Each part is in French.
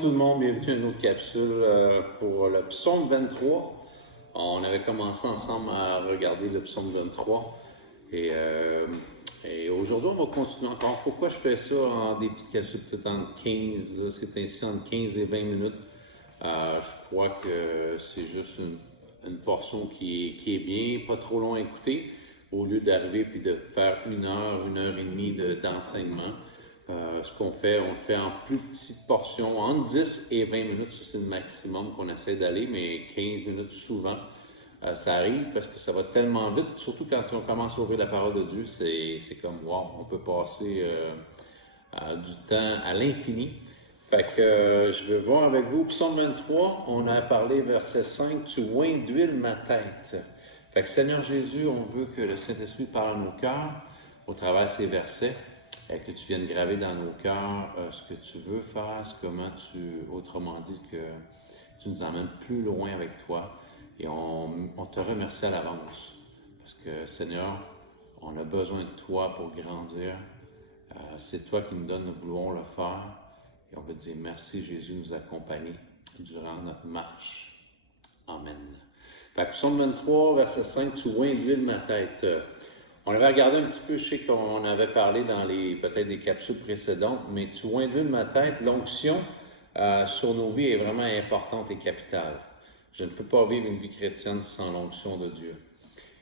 tout le monde, bienvenue à une autre capsule pour le psaume 23. On avait commencé ensemble à regarder le psaume 23 et aujourd'hui on va continuer encore. Pourquoi je fais ça en des petites capsules peut-être entre 15, là, c'est ainsi entre 15 et 20 minutes. Je crois que c'est juste une portion qui est bien, pas trop long à écouter, au lieu d'arriver puis de faire une heure et demie d'enseignement. Ce qu'on fait, on le fait en plus petites portions, entre 10 et 20 minutes, ça c'est le maximum qu'on essaie d'aller, mais 15 minutes souvent, ça arrive parce que ça va tellement vite, surtout quand on commence à ouvrir la parole de Dieu, c'est comme wow, on peut passer du temps à l'infini. Fait que je vais voir avec vous, Psaume 23, on a parlé verset 5, tu oins d'huile ma tête. Fait que Seigneur Jésus, on veut que le Saint-Esprit parle à nos cœurs au travers de ces versets. Que tu viennes graver dans nos cœurs ce que tu veux faire, autrement dit, que tu nous emmènes plus loin avec toi. Et on te remercie à l'avance. Parce que, Seigneur, on a besoin de toi pour grandir. C'est toi qui nous donnes, nous voulons le faire. Et on veut te dire merci, Jésus, nous accompagner durant notre marche. Amen. Fait que Psaume 23, verset 5, tu oins d'huile ma tête. On avait regardé un petit peu, je sais qu'on avait parlé dans peut-être des capsules précédentes, mais tu oins d'huile ma tête, l'onction sur nos vies est vraiment importante et capitale. Je ne peux pas vivre une vie chrétienne sans l'onction de Dieu.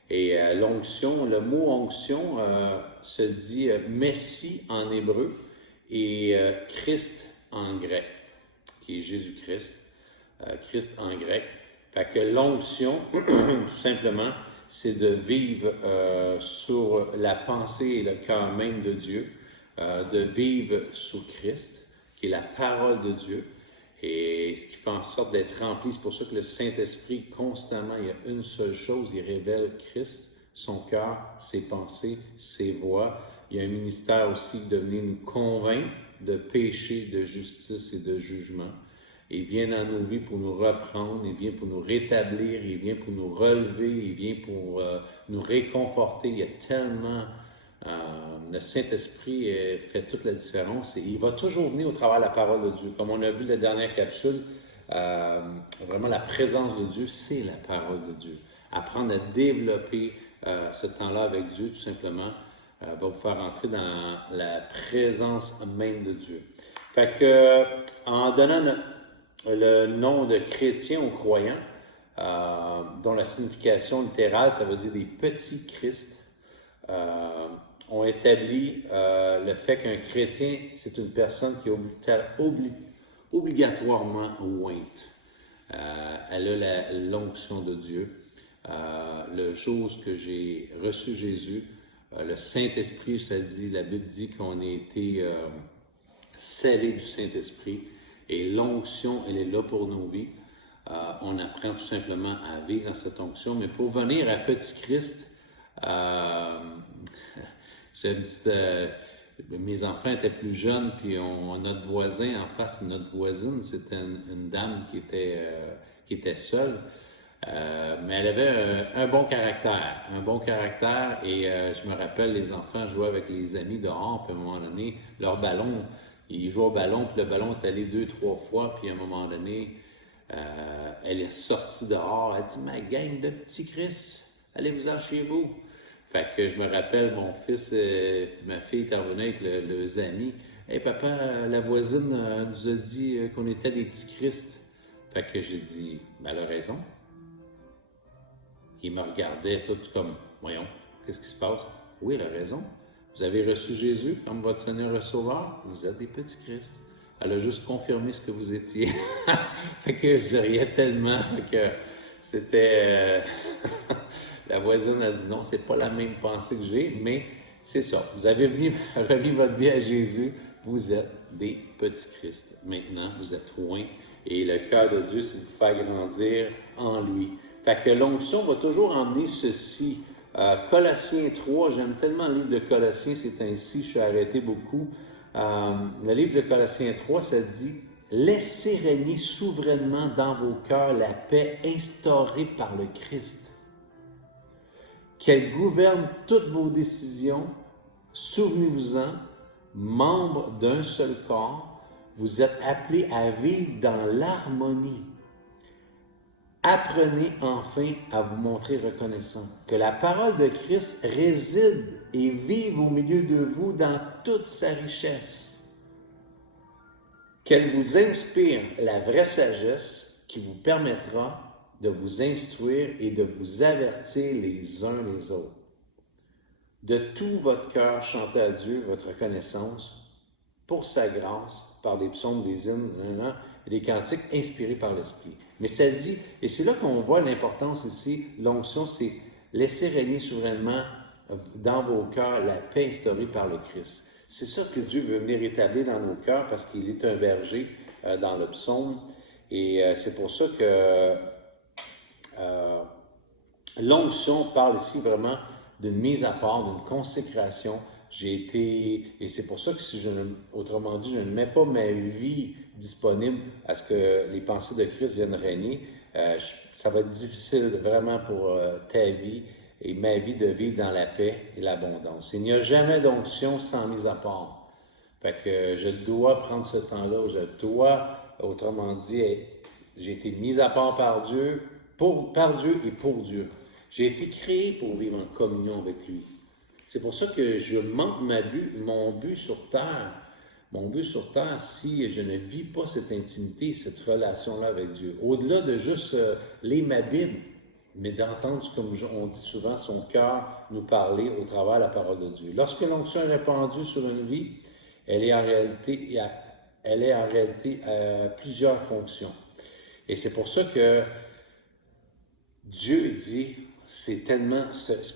Et l'onction, le mot onction se dit Messie en hébreu et Christ en grec, qui est Jésus-Christ, Christ en grec. Fait que l'onction, tout simplement, c'est de vivre sur la pensée et le cœur même de Dieu, de vivre sous Christ, qui est la parole de Dieu, et ce qui fait en sorte d'être rempli. C'est pour ça que le Saint-Esprit, constamment, il y a une seule chose, il révèle Christ, son cœur, ses pensées, ses voies. Il y a un ministère aussi de venir nous convaincre de péché, de justice et de jugement. Il vient dans nos vies pour nous reprendre, il vient pour nous rétablir, il vient pour nous relever, il vient pour nous réconforter. Il y a tellement... le Saint-Esprit fait toute la différence et il va toujours venir au travers de la parole de Dieu. Comme on a vu la dernière capsule, vraiment la présence de Dieu, c'est la parole de Dieu. Apprendre à développer ce temps-là avec Dieu, tout simplement, va vous faire entrer dans la présence même de Dieu. Fait que, en donnant le nom de chrétien aux croyants, dont la signification littérale, ça veut dire des petits Christ, ont établi le fait qu'un chrétien, c'est une personne qui est obligatoirement ointe. Elle a l'onction de Dieu. Le jour que j'ai reçu Jésus, le Saint-Esprit, la Bible dit qu'on a été scellés du Saint-Esprit. Et l'onction, elle est là pour nos vies. On apprend tout simplement à vivre dans cette onction. Mais pour venir à Petit Christ, mes enfants étaient plus jeunes, puis notre voisin en face, notre voisine, c'était une dame qui était seule. Mais elle avait un bon caractère, et je me rappelle, les enfants jouaient avec les amis dehors, puis à un moment donné, leur ballon, ils jouaient au ballon, puis le ballon est allé 2-3 fois, puis à un moment donné, elle est sortie dehors, elle dit « Ma gang de petits Chris, allez-vous-en chez vous ». Fait que je me rappelle, mon fils, ma fille est revenue avec leurs amis. « Hey papa, la voisine nous a dit qu'on était des petits Christ. » Fait que j'ai dit « Ben elle a raison. » Il me regardait tout comme « Voyons, qu'est-ce qui se passe? » « Oui, elle a raison. Vous avez reçu Jésus comme votre Seigneur et Sauveur, vous êtes des petits Christ. » Elle a juste confirmé ce que vous étiez. Fait que je riais tellement que c'était... La voisine a dit non, c'est pas la même pensée que j'ai, mais c'est ça. Vous avez remis votre vie à Jésus, vous êtes des petits Christ. Maintenant, vous êtes loin et le cœur de Dieu, c'est de vous faire grandir en lui. Fait que l'onction va toujours emmener ceci. Colossiens 3, j'aime tellement le livre de Colossiens, c'est ainsi, je suis arrêté beaucoup. Le livre de Colossiens 3, ça dit « Laissez régner souverainement dans vos cœurs la paix instaurée par le Christ. Qu'elle gouverne toutes vos décisions, souvenez-vous-en, membres d'un seul corps, Vous êtes appelés à vivre dans l'harmonie. Apprenez enfin à vous montrer reconnaissant. Que la parole de Christ réside et vive au milieu de vous dans toute sa richesse. Qu'elle vous inspire la vraie sagesse qui vous permettra de vous instruire et de vous avertir les uns les autres. De tout votre cœur, chantez à Dieu votre reconnaissance pour sa grâce, par des psaumes, des hymnes, et des cantiques inspirés par l'Esprit. Mais ça dit, et c'est là qu'on voit l'importance ici, l'onction, c'est laisser régner souverainement dans vos cœurs la paix instaurée par le Christ. C'est ça que Dieu veut venir établir dans nos cœurs parce qu'il est un berger dans le psaume. Et c'est pour ça que l'onction parle ici vraiment d'une mise à part, d'une consécration. Et c'est pour ça que autrement dit, je ne mets pas ma vie disponible à ce que les pensées de Christ viennent régner. Ça va être difficile vraiment pour ta vie et ma vie de vivre dans la paix et l'abondance. Il n'y a jamais d'onction sans mise à part. Fait que je dois prendre ce temps-là, autrement dit, j'ai été mis à part par Dieu, par Dieu et pour Dieu. J'ai été créé pour vivre en communion avec lui. C'est pour ça que je manque mon but sur terre. Mon but sur terre, si je ne vis pas cette intimité, cette relation-là avec Dieu. Au-delà de juste lire ma Bible, mais d'entendre, comme on dit souvent, son cœur nous parler au travers de la parole de Dieu. Lorsque l'onction est répandue sur une vie, elle est en réalité plusieurs fonctions. Et c'est pour ça que Dieu dit, c'est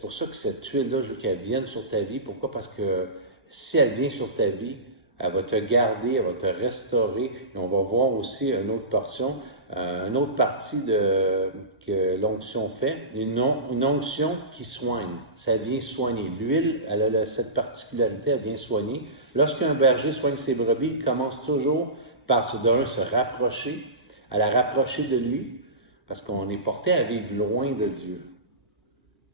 pour ça que cette huile-là, je veux qu'elle vienne sur ta vie. Pourquoi? Parce que si elle vient sur ta vie, elle va te garder, elle va te restaurer. Et on va voir aussi une autre portion, une autre partie que l'onction fait, une onction qui soigne. Ça vient soigner. L'huile, elle a cette particularité, elle vient soigner. Lorsqu'un berger soigne ses brebis, il commence toujours par se rapprocher, à la rapprocher de lui, parce qu'on est porté à vivre loin de Dieu.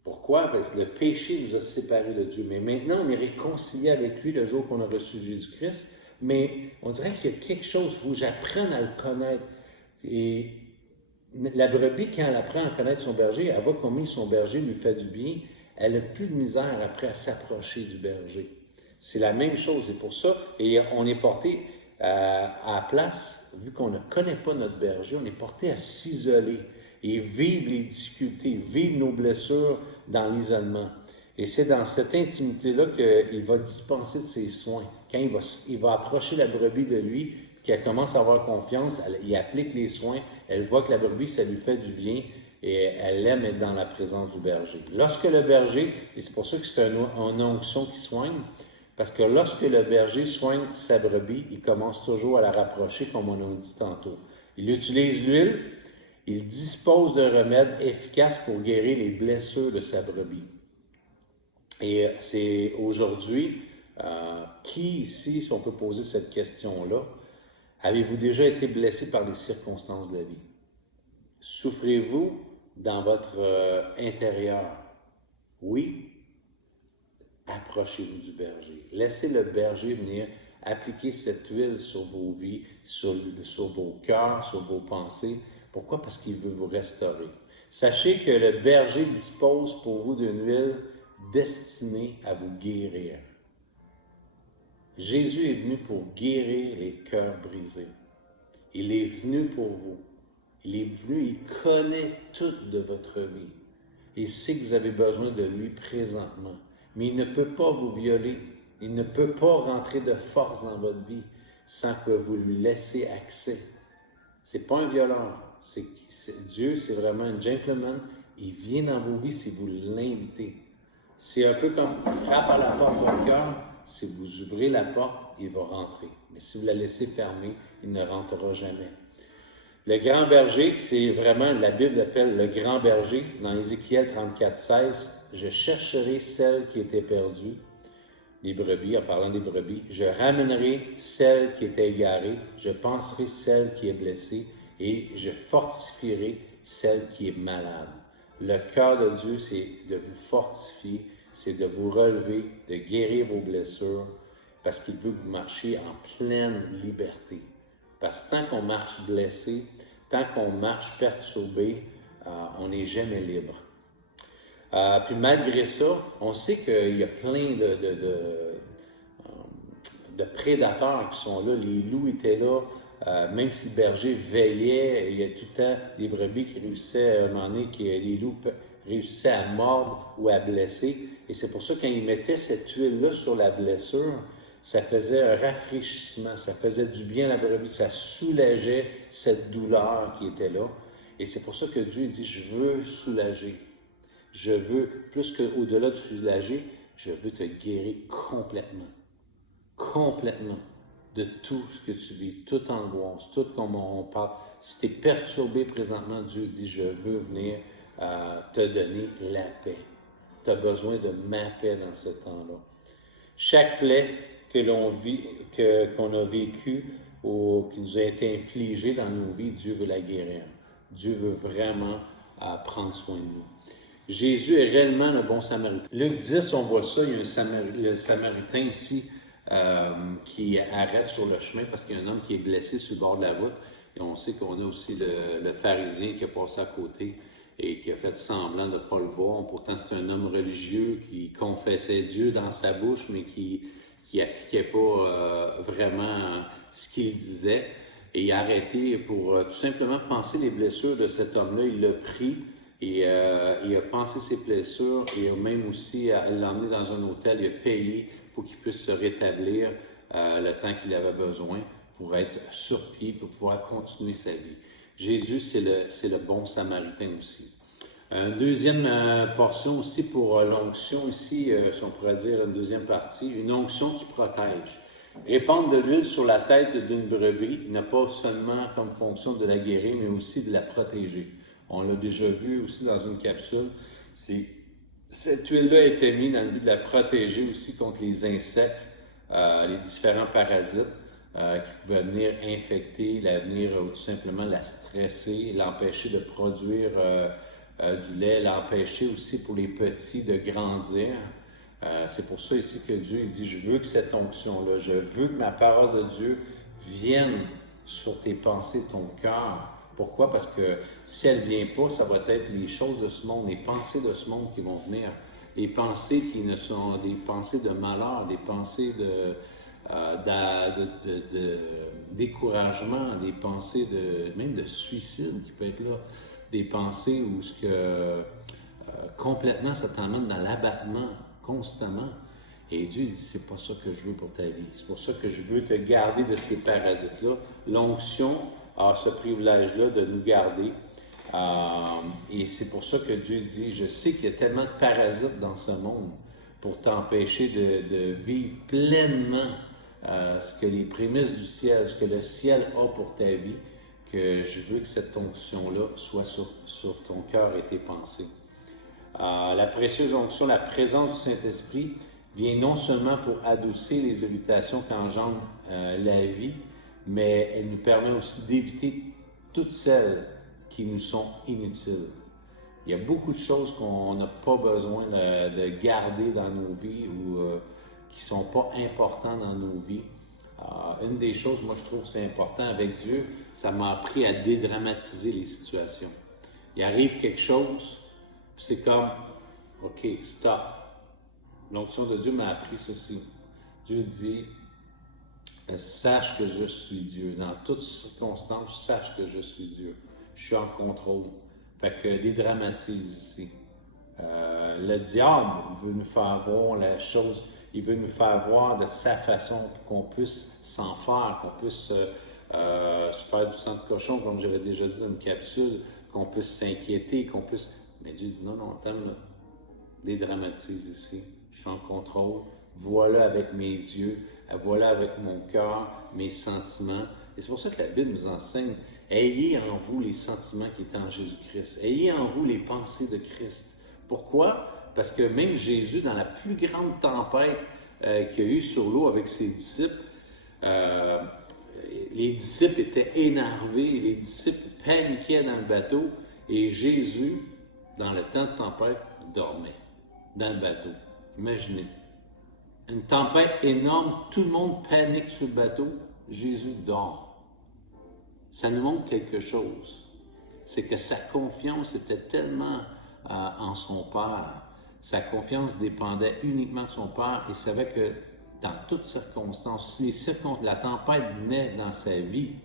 Pourquoi? Parce que le péché nous a séparés de Dieu. Mais maintenant, on est réconcilié avec lui le jour qu'on a reçu Jésus-Christ. Mais on dirait qu'il y a quelque chose, il faut que j'apprenne à le connaître. Et la brebis, quand elle apprend à connaître son berger, elle voit combien son berger lui fait du bien. Elle n'a plus de misère après à s'approcher du berger. C'est la même chose. Et pour ça, et on est porté à la place, vu qu'on ne connaît pas notre berger, on est porté à s'isoler et vivre les difficultés, vivre nos blessures dans l'isolement. Et c'est dans cette intimité-là qu'il va dispenser de ses soins. Quand il va approcher la brebis de lui, qu'elle commence à avoir confiance, il applique les soins, elle voit que la brebis, ça lui fait du bien et elle aime être dans la présence du berger. Lorsque le berger, et c'est pour ça que c'est une onction qui soigne, parce que lorsque le berger soigne sa brebis, il commence toujours à la rapprocher, comme on a dit tantôt. Il utilise l'huile, il dispose d'un remède efficace pour guérir les blessures de sa brebis. Et c'est aujourd'hui, qui ici, si on peut poser cette question-là, avez-vous déjà été blessé par les circonstances de la vie? Souffrez-vous dans votre intérieur? Oui. Approchez-vous du berger. Laissez le berger venir appliquer cette huile sur vos vies, sur vos cœurs, sur vos pensées. Pourquoi? Parce qu'il veut vous restaurer. Sachez que le berger dispose pour vous d'une huile destinée à vous guérir. Jésus est venu pour guérir les cœurs brisés. Il est venu pour vous. Il est venu, il connaît tout de votre vie. Il sait que vous avez besoin de lui présentement. Mais il ne peut pas vous violer. Il ne peut pas rentrer de force dans votre vie sans que vous lui laissiez accès. C'est pas un violeur. Dieu, c'est vraiment un gentleman. Il vient dans vos vies si vous l'invitez. C'est un peu comme il frappe à la porte de votre cœur. Si vous ouvrez la porte, il va rentrer. Mais si vous la laissez fermée, il ne rentrera jamais. Le grand berger, c'est vraiment, la Bible appelle le grand berger. Dans Ézéchiel 34, 16, « Je chercherai celle qui était perdue, les brebis, en parlant des brebis. Je ramènerai celle qui était égarée. Je penserai celle qui est blessée. Et je fortifierai celle qui est malade. » Le cœur de Dieu, c'est de vous fortifier, c'est de vous relever, de guérir vos blessures, parce qu'il veut que vous marchiez en pleine liberté. Parce que tant qu'on marche blessé, tant qu'on marche perturbé, on n'est jamais libre. Puis malgré ça, on sait qu'il y a plein de prédateurs qui sont là. Les loups étaient là. Même si le berger veillait, il y a tout le temps des brebis qui réussissaient à un moment donné, que les loups réussissaient à mordre ou à blesser. Et c'est pour ça que quand ils mettaient cette huile-là sur la blessure, ça faisait un rafraîchissement, ça faisait du bien à la brebis, ça soulageait cette douleur qui était là. Et c'est pour ça que Dieu dit, je veux soulager. Je veux, plus qu'au-delà de soulager, je veux te guérir complètement. Complètement. De tout ce que tu vis, toute angoisse, tout comme on parle. Si tu es perturbé présentement, Dieu dit, je veux venir te donner la paix. Tu as besoin de ma paix dans ce temps-là. Chaque plaie que l'on vit, qu'on a vécue ou qui nous a été infligée dans nos vies, Dieu veut la guérir. Dieu veut vraiment prendre soin de nous. Jésus est réellement le bon samaritain. Luc 10, on voit ça, il y a le samaritain ici qui arrête sur le chemin parce qu'il y a un homme qui est blessé sur le bord de la route. Et on sait qu'on a aussi le pharisien qui est passé à côté et qui a fait semblant de ne pas le voir. Pourtant, c'est un homme religieux qui confessait Dieu dans sa bouche, mais qui n'appliquait pas vraiment ce qu'il disait. Et il a arrêté pour tout simplement penser les blessures de cet homme-là. Il l'a pris et il a pensé ses blessures et a même aussi l'emmené dans un hôtel. Il a payé pour qu'il puisse se rétablir le temps qu'il avait besoin pour être sur pied, pour pouvoir continuer sa vie. Jésus, c'est le bon samaritain aussi. Une deuxième portion aussi pour l'onction ici, si on pourrait dire une deuxième partie, une onction qui protège. Répandre de l'huile sur la tête d'une brebis n'a pas seulement comme fonction de la guérir, mais aussi de la protéger. On l'a déjà vu aussi dans une capsule. Cette huile-là a été mise dans le but de la protéger aussi contre les insectes, les différents parasites qui pouvaient venir infecter, ou tout simplement la stresser, l'empêcher de produire du lait, l'empêcher aussi pour les petits de grandir. C'est pour ça ici que Dieu dit, je veux que cette onction-là, je veux que ma parole de Dieu vienne sur tes pensées, ton cœur. Pourquoi? Parce que si elle ne vient pas, ça va être les choses de ce monde, les pensées de ce monde qui vont venir. Les pensées qui ne sont des pensées de malheur, des pensées de découragement, des pensées même de suicide qui peut être là, des pensées où complètement ça t'emmène dans l'abattement constamment. Et Dieu dit, c'est pas ça que je veux pour ta vie. C'est pour ça que je veux te garder de ces parasites-là. L'onction a ce privilège-là de nous garder. Et c'est pour ça que Dieu dit, je sais qu'il y a tellement de parasites dans ce monde pour t'empêcher de vivre pleinement ce que les prémices du ciel, ce que le ciel a pour ta vie, que je veux que cette onction-là soit sur ton cœur et tes pensées. La précieuse onction, la présence du Saint-Esprit vient non seulement pour adoucir les irritations qu'engendre la vie, mais elle nous permet aussi d'éviter toutes celles qui nous sont inutiles. Il y a beaucoup de choses qu'on n'a pas besoin de garder dans nos vies ou qui ne sont pas importantes dans nos vies. Une des choses, moi je trouve c'est important avec Dieu, ça m'a appris à dédramatiser les situations. Il arrive quelque chose, puis c'est comme, OK, stop. L'onction de Dieu m'a appris ceci. Dieu dit, sache que je suis Dieu. Dans toutes circonstances, sache que je suis Dieu. Je suis en contrôle. Fait que dédramatise ici. Le diable veut nous faire voir la chose, il veut nous faire voir de sa façon pour qu'on puisse s'en faire, qu'on puisse se faire du sang de cochon, comme j'avais déjà dit dans une capsule, qu'on puisse s'inquiéter, qu'on puisse... Mais Dieu dit, non, attends, là, dédramatise ici. Je suis en contrôle. Voilà avec mes yeux, voilà avec mon cœur, mes sentiments. Et c'est pour ça que la Bible nous enseigne, ayez en vous les sentiments qui étaient en Jésus-Christ. Ayez en vous les pensées de Christ. Pourquoi? Parce que même Jésus, dans la plus grande tempête qu'il y a eu sur l'eau avec ses disciples, les disciples étaient énervés, les disciples paniquaient dans le bateau, et Jésus, dans le temps de tempête, dormait dans le bateau. Imaginez. Une tempête énorme, tout le monde panique sur le bateau, Jésus dort. ça nous montre quelque chose. C'est que sa confiance était tellement en son Père. Sa confiance dépendait uniquement de son Père et savait que dans toutes circonstances, si la tempête venait dans sa vie,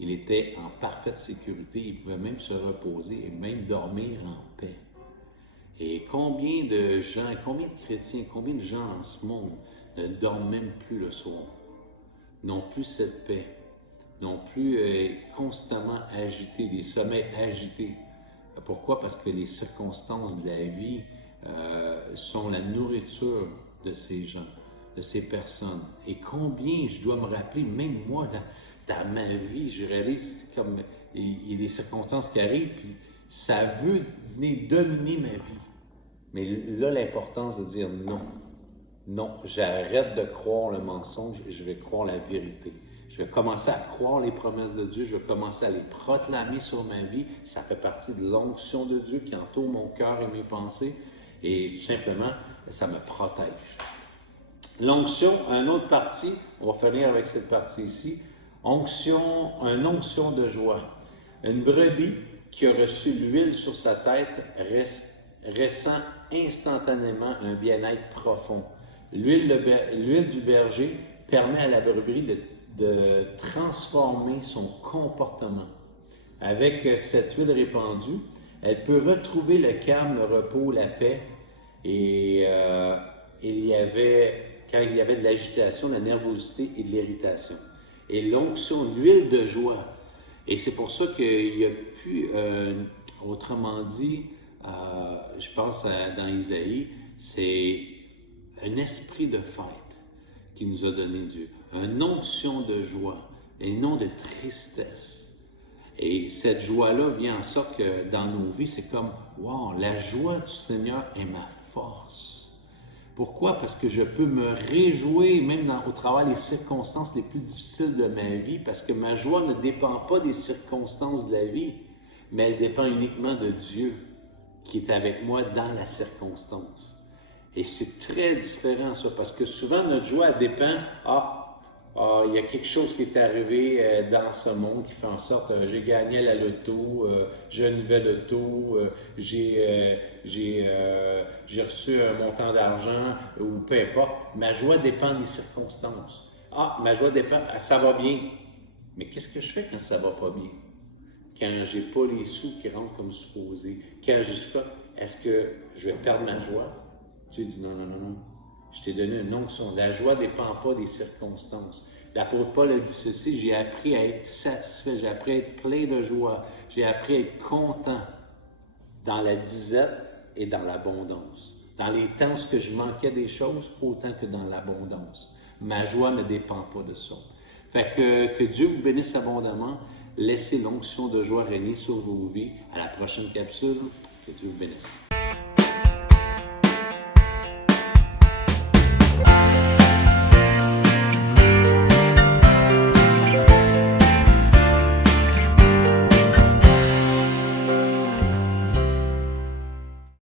il était en parfaite sécurité. Il pouvait même se reposer et même dormir en paix. Et combien de gens, combien de chrétiens, combien de gens dans ce monde ne dorment même plus le soir, n'ont plus cette paix, n'ont plus constamment agité, des sommeils agités. Pourquoi? Parce que les circonstances de la vie sont la nourriture de ces gens, de ces personnes. Et combien je dois me rappeler, même moi, dans ma vie, je réalise comme il y a des circonstances qui arrivent, puis ça veut venir dominer ma vie. Mais là, l'importance de dire non. Non, j'arrête de croire le mensonge et je vais croire la vérité. Je vais commencer à croire les promesses de Dieu, je vais commencer à les proclamer sur ma vie. Ça fait partie de l'onction de Dieu qui entoure mon cœur et mes pensées. Et tout simplement, ça me protège. L'onction, une autre partie, on va finir avec cette partie ici. Onction, une onction de joie. Une brebis qui a reçu l'huile sur sa tête ressent instantanément un bien-être profond. L'huile du berger permet à la brebis de transformer son comportement. Avec cette huile répandue, elle peut retrouver le calme, le repos, la paix. Et quand il y avait de l'agitation, de la nervosité et de l'irritation. Et l'onction, l'huile de joie. Et c'est pour ça qu'il n'y a plus, autrement dit, je pense dans Isaïe, c'est un esprit de fête qui nous a donné Dieu. Une onction de joie et non de tristesse. Et cette joie-là vient en sorte que dans nos vies, c'est comme, wow, la joie du Seigneur est ma force. Pourquoi? Parce que je peux me réjouir même au travers des circonstances les plus difficiles de ma vie, parce que ma joie ne dépend pas des circonstances de la vie, mais elle dépend uniquement de Dieu qui est avec moi dans la circonstance. Et c'est très différent ça, parce que souvent notre joie elle dépend, il y a quelque chose qui est arrivé dans ce monde qui fait en sorte que j'ai gagné à la loto, j'ai une nouvelle auto, j'ai reçu un montant d'argent ou peu importe. Ma joie dépend des circonstances. Ma joie dépend, ça va bien. Mais qu'est-ce que je fais quand ça va pas bien? Quand j'ai pas les sous qui rentrent comme supposé? Quand je suis là, est-ce que je vais perdre ma joie? Dieu dit non. Je t'ai donné une onction. La joie ne dépend pas des circonstances. L'apôtre Paul a dit ceci, j'ai appris à être satisfait, j'ai appris à être plein de joie, j'ai appris à être content dans la disette et dans l'abondance. Dans les temps où je manquais des choses, autant que dans l'abondance. Ma joie ne dépend pas de ça. Fait que Dieu vous bénisse abondamment. Laissez l'onction de joie régner sur vos vies. À la prochaine capsule, que Dieu vous bénisse.